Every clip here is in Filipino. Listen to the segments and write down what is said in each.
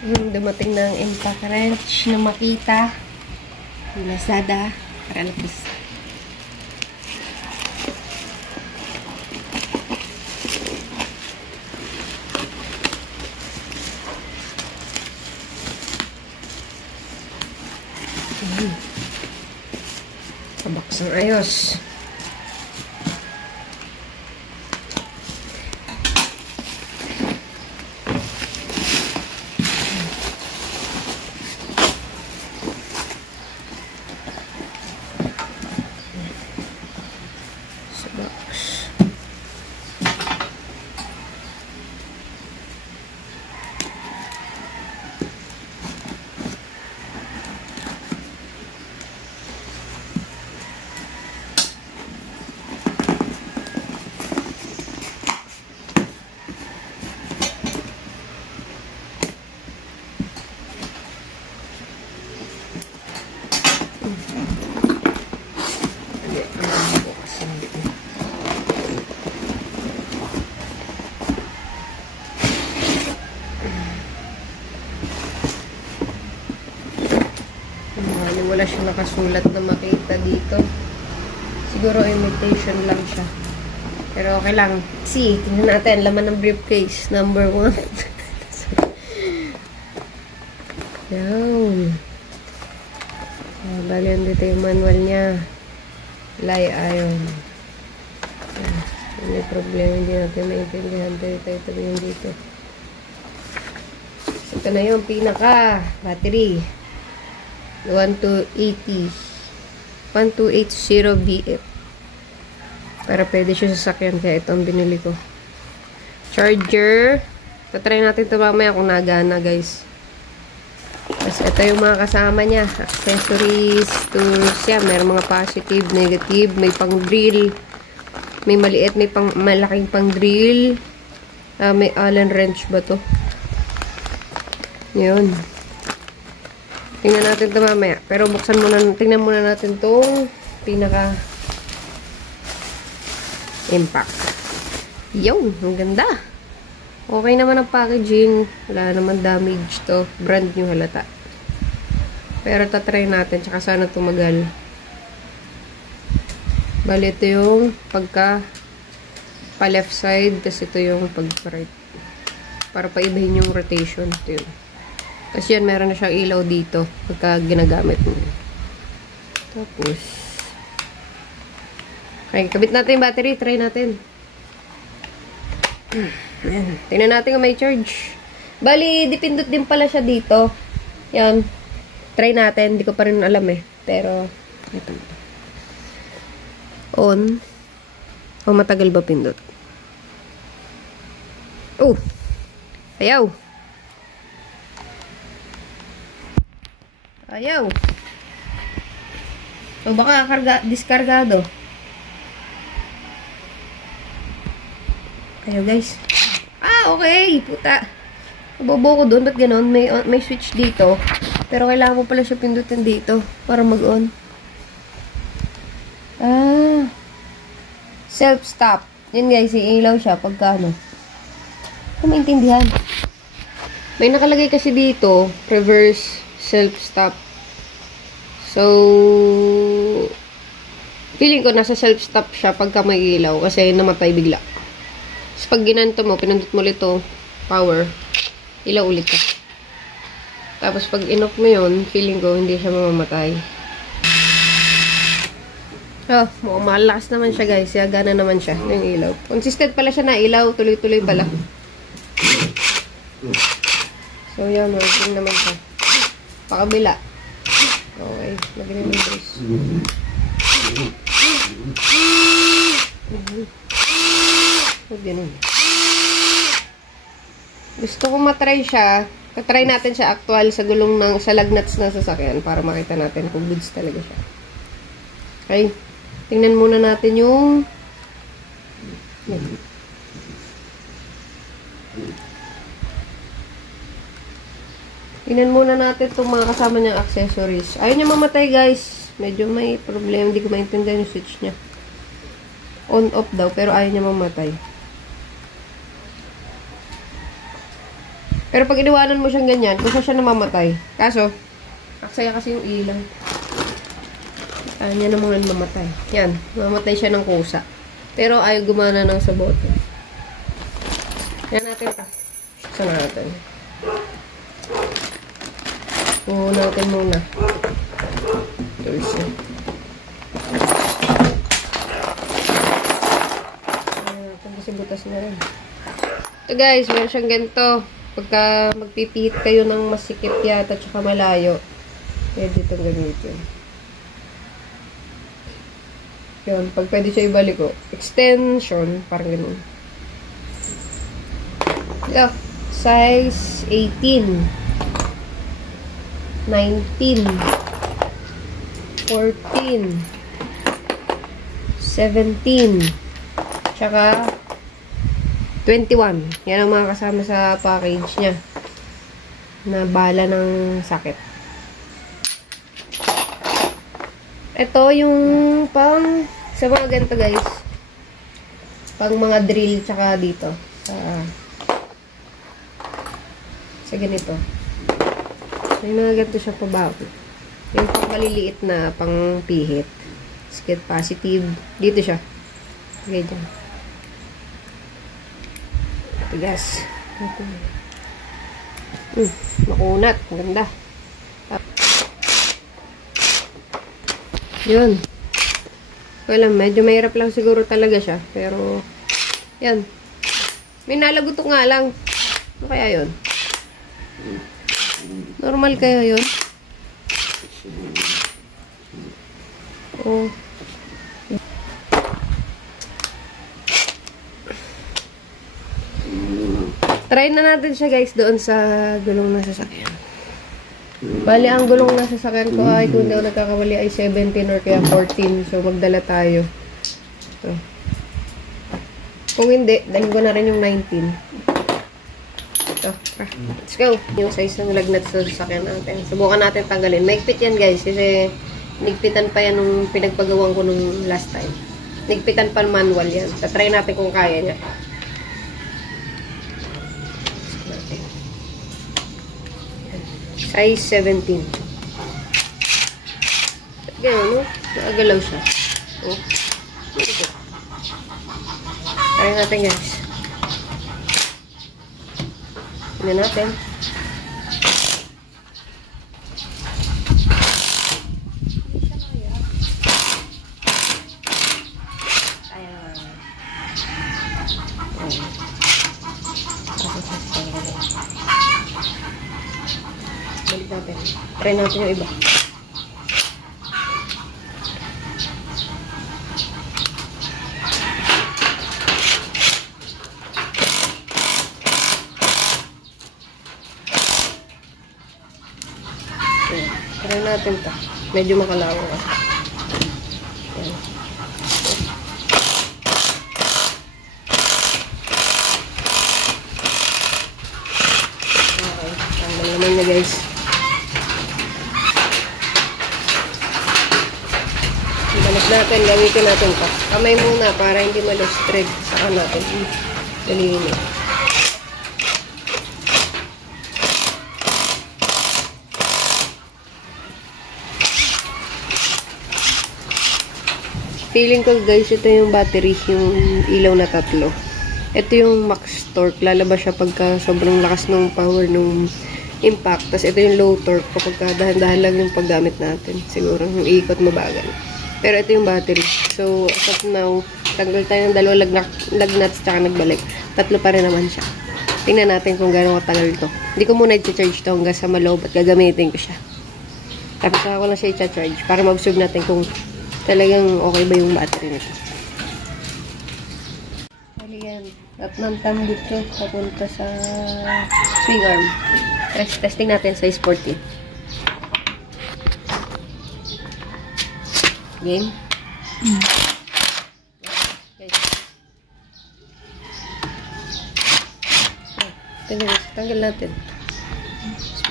Dumating ng impact wrench na Makita. Lazada. Para lapis. Tabaks ng ayos. Wala siya nakasulat na Makita dito. Siguro imitation lang siya. Pero okay lang. See, tingnan natin. Laman ng briefcase. Number 1. Yan. Bali, dito yung manual niya. Lye iron. May problema. Hindi natin maintindihan. Tayo yung dito. So, ito na yung pinaka battery. 1280 BF para pwede siya sasakyan, kaya ito ang binili ko. Charger, tatry natin ito mamaya kung nagana, guys. Tapos ito yung mga kasama niya, accessories, tools yan, mayroong mga positive, negative, may pang drill, may maliit, may pang malaking pang drill, may Allen wrench ba to? Yun. Tingnan natin ito mamaya. Pero buksan muna, tingnan muna natin itong pinaka impact. Yun, ang ganda. Okay naman ang packaging. Wala naman damage to. Brand new halata. Pero tatry natin. Tsaka sana tumagal. Bali, ito yung pagka pa left side. Tapos ito yung pagka right. Para paibahin yung rotation. Ito yun. Kasi yan, meron na siyang ilaw dito pagka ginagamit mo. Tapos, okay, kabit natin yung battery. Try natin. Ayan. Tingnan natin kung may charge. Bali, dipindot din pala siya dito. Yan. Try natin. Hindi ko pa rin alam eh. Pero, ito. On. O, matagal ba pindot? Oh! Ayaw! Ayaw. O baka diskargado. Ayaw, guys. Ah, okay. Puta. Nabobo ko doon. Ba't ganon? May switch dito. Pero kailangan mo pala siya pindutin dito para mag-on. Ah. Self-stop. Yan, guys. Iilaw siya pagka ano. Kung maintindihan. May nakalagay kasi dito. Reverse self-stop. So, feeling ko nasa self-stop siya pagka may ilaw kasi namatay bigla. So, pag ginanto mo, pinundot mo ulit ito, power, ilaw ulit ka. Tapos, pag in-off mo yun, feeling ko hindi siya mamamatay. So, mukhang malakas naman siya, guys. Gana naman siya, yung ilaw. Consistent pala siya na ilaw, tuloy-tuloy pala. So, yan, working naman siya. Pakabila. Okay. Lagyan mo yung brace. Ganun. Gusto kong matry siya. Katry natin siya actual sa gulong ng sa lagnats na sasakyan para makita natin kung goods talaga siya. Okay. Tingnan muna natin yung tingnan muna natin itong mga kasama niyang accessories. Ayaw niya mamatay, guys. Medyo may problem. Hindi ko maintindihan yung switch niya. On-off daw, pero ayaw niya mamatay. Pero pag iniwanan mo siyang ganyan, gusto siya namamatay. Kaso, aksaya kasi yung ilaw. Kanya naman mamatay. Yan, mamatay siya ng kusa. Pero ayaw gumana ng sa bote. Yan natin pa. Saan natin? Puno natin muna. Torso. Kasi butas na rin. Ito guys, meron siyang ganito. Pagka magpipihit kayo ng masikip yata at saka malayo, pwede itong gamitin. Yun, pag pwede siya ibalik ko. Extension, parang ganun. Ito, size 18, 19, 14, 17, tsaka 21. Yan ang mga kasama sa package niya. Na bala ng sakit. Ito yung pang sa mga ganito guys. Pang mga drill tsaka dito. Sa ganito. May mga ganito siya pabago. Yung pang maliliit na pang pihit. Skid positive. Dito siya. Ganyan. Tigas. Makunat. Ganda. Yun. Wala, medyo mahirap lang siguro talaga siya. Pero, yan. May nalagutok nga lang. Ano kaya yun? Normal kaya yun? Oh. Try na natin siya guys doon sa gulong na sasakyan. Bali, ang gulong na sasakyan ko ay kung hindi ako nagkakamali ay 17 or kaya 14. So, magdala tayo. So, kung hindi, dalhin ko na rin yung 19. Ito. Let's go. Yung size ng lagnat sa sasakyan natin. Subukan natin tanggalin. Maigpit yan guys kasi nigpitan pa yan nung pinagpagawan ko nung last time. Nigpitan pa manual yan. Tatry natin kung kaya niya. Size 17. Ganyan, no? Nakagalaw siya. Oh. Try natin, guys. Tignan natin. Balik natin. Try natin yung iba. Try natin ito. Medyo makalawa. Tanggal naman na guys. Balik natin, gamitin natin ito. Kamay muna para hindi malos thread. Saka natin dalhin. Feeling ko guys, ito yung battery, yung ilaw na tatlo. Ito yung max torque. Lalabas siya pagka sobrang lakas ng power ng impact. Tapos ito yung low torque kapag dahan-dahan lang yung paggamit natin. Siguro yung ikot mabagal. Pero ito yung battery. So, as of now, tanggal tayo ng dalawang lagnuts tsaka nagbalik. Tatlo pa rin naman siya. Tingnan natin kung gano'ng katagal to. Hindi ko muna i-charge to hanggang sa maloob at gagamitin ko siya. Tapos ako lang siya i-charge para ma-observe natin kung talagang okay ba yung battery nito. Hali yan. At nantam dito papunta sa swing arm. Testing natin size 14. Game? Okay. Tanggal natin.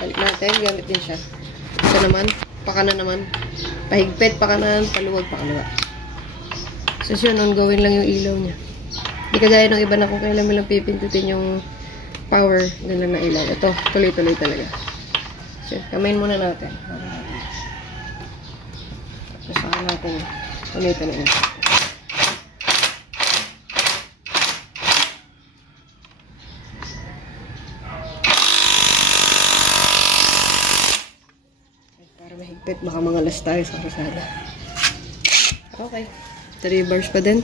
Balik natin. Gamit din siya. Ito naman. Pakanan naman. Pahigpit, pakanan, paluwag, pakalawa. So, yun, ongoing lang yung ilaw niya. Hindi kagaya ng iba na kung kailan mo lang pipindutin yung power nila na ilaw. Ito, tuloy-tuloy talaga. So, kamayin muna natin. Tapos saka natin ulitin na. Para mahigpit, baka mangalas tayo sa kasada. Okay. 3 bars pa din.